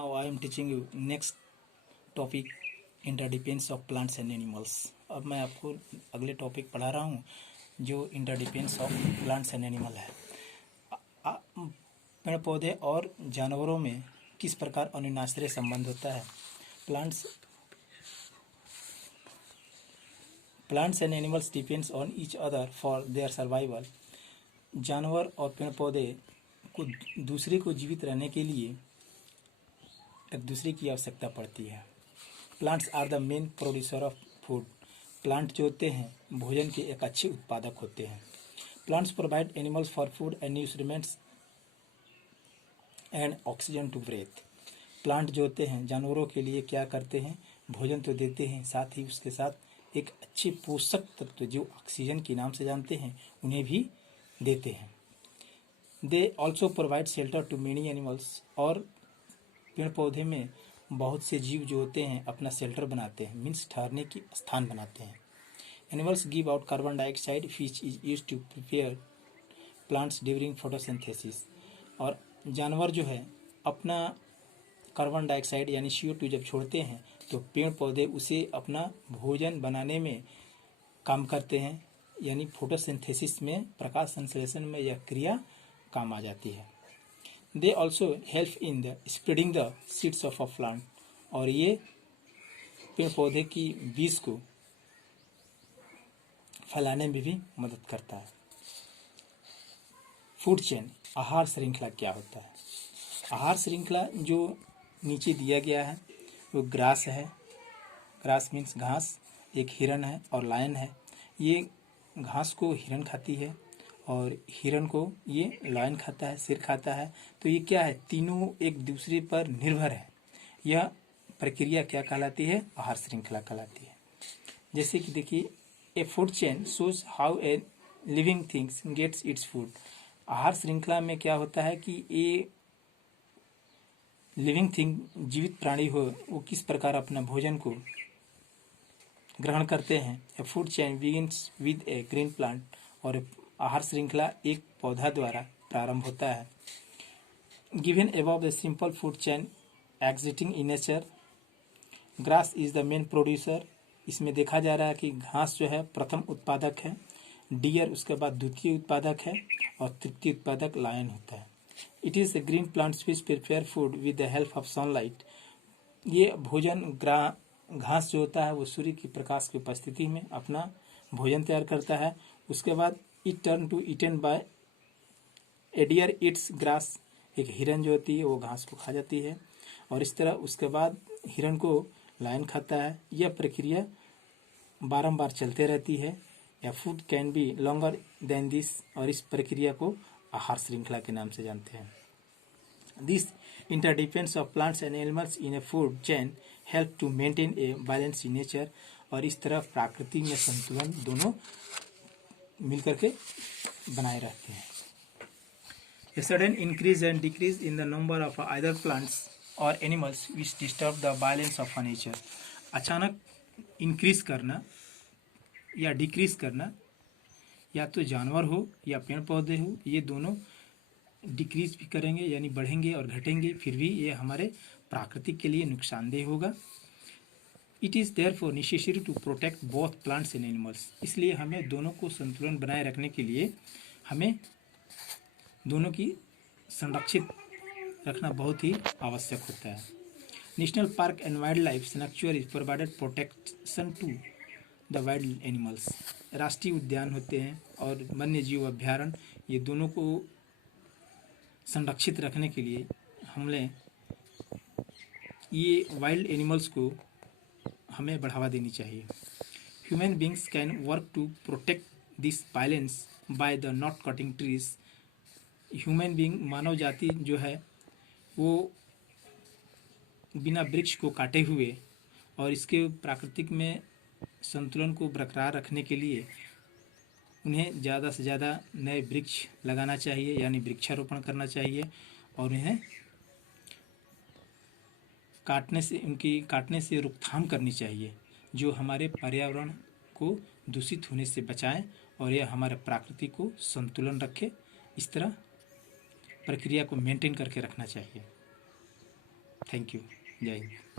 Now I am teaching you next topic interdependence of plants and animals. अब मैं आपको अगले टॉपिक पढ़ा रहा हूँ जो interdependence of plants and animal है। पेड़ पौधे और जानवरों में किस प्रकार अन्योन्याश्रय संबंध होता है। Plants and animals depends on each other for their survival. जानवर और पेड़ पौधे को दूसरे को जीवित रहने के लिए एक दूसरे की आवश्यकता पड़ती है। Plants are the main producer of food. Plant जो होते हैं भोजन के एक अच्छे उत्पादक होते हैं। Plants provide animals for food and nutrients and oxygen to breathe. Plant जो होते हैं जानवरों के लिए क्या करते हैं, भोजन तो देते हैं, साथ ही उसके साथ एक अच्छे पोषक तत्व जो ऑक्सीजन के नाम से जानते हैं उन्हें भी देते हैं। They also provide shelter to many animals. और पेड़ पौधे में बहुत से जीव जो होते हैं अपना शेल्टर बनाते हैं, मीन्स ठहरने की स्थान बनाते हैं। Animals give out carbon dioxide which is used to prepare plants during photosynthesis. और जानवर जो है अपना कार्बन डाइऑक्साइड यानी CO2 जब छोड़ते हैं तो पेड़ पौधे उसे अपना भोजन बनाने में काम करते हैं, यानी फोटोसिंथेसिस में प्रकाश संश्लेषण में यह क्रिया काम आ जाती है। They also help in the spreading the seeds of a plant. और ये पेड़ पौधे की बीज को फैलाने में भी मदद करता है। फूड चेन, आहार श्रृंखला क्या होता है। आहार श्रृंखला जो नीचे दिया गया है वो ग्रास है। ग्रास मीन्स घास। एक हिरन है और लायन है। ये घास को हिरन खाती है और हिरन को ये लायन खाता है, शेर खाता है। तो ये क्या है, तीनों एक दूसरे पर निर्भर है। यह प्रक्रिया क्या कहलाती है, आहार श्रृंखला कहलाती है। जैसे कि देखिए, a food chain shows how a living things gets its food. आहार श्रृंखला में क्या होता है कि ये लिविंग थिंग जीवित प्राणी हो वो किस प्रकार अपना भोजन को ग्रहण करते हैं। ए food chain begins with A green plant. और आहार श्रृंखला एक पौधा द्वारा प्रारंभ होता है। Given above the simple food chain existing in nature, grass is the main producer. इसमें देखा जा रहा है कि घास जो है प्रथम उत्पादक है, डियर उसके बाद द्वितीय उत्पादक है और तृतीय उत्पादक लायन होता है। It is the green plants which prepare food with the help of sunlight. ये भोजन घास जो होता है वो सूर्य की प्रकाश की उपस्थिति में अपना भोजन तैयार करता है। उसके बाद it turn to eaten by a deer it's grass. एक हिरन जो होती है वो घास को खा जाती है और इस तरह उसके बाद हिरन को लायन खाता है। यह प्रक्रिया बारंबार चलते रहती है। या food can be longer than this. और इस प्रक्रिया को आहार श्रृंखला के नाम से जानते हैं। This interdependence of plants and animals in a food chain help to maintain a balance in nature. और इस तरह प्रकृति में संतुलन दोनों मिलकर के बनाए रहते हैं। A sudden increase and decrease in the number of either plants or animals which disturb the balance of nature। अचानक इंक्रीज करना या डिक्रीज करना, या तो जानवर हो या पेड़ पौधे हो, ये दोनों डिक्रीज भी करेंगे यानी बढ़ेंगे और घटेंगे, फिर भी ये हमारे प्राकृतिक के लिए नुकसानदेह होगा। It is therefore necessary to protect both plants and animals. इसलिए हमें दोनों को संतुलन बनाए रखने के लिए हमें दोनों की संरक्षित रखना बहुत ही आवश्यक होता है। National park and wild life sanctuary provided protection to the wild animals. राष्ट्रीय उद्यान होते हैं और वन्य जीव अभ्यारण्य, ये दोनों को संरक्षित रखने के लिए हमने ये वाइल्ड एनिमल्स को हमें बढ़ावा देनी चाहिए। Human beings can work to protect this balance by the not cutting trees. Human being मानव जाति जो है वो बिना वृक्ष को काटे हुए और इसके प्राकृतिक में संतुलन को बरकरार रखने के लिए उन्हें ज़्यादा से ज़्यादा नए वृक्ष लगाना चाहिए, यानी वृक्षारोपण करना चाहिए। और उन्हें उनकी काटने से रोकथाम करनी चाहिए, जो हमारे पर्यावरण को दूषित होने से बचाएं और यह हमारे प्रकृति को संतुलन रखे। इस तरह प्रक्रिया को मेंटेन करके रखना चाहिए। Thank you. जय हिंद।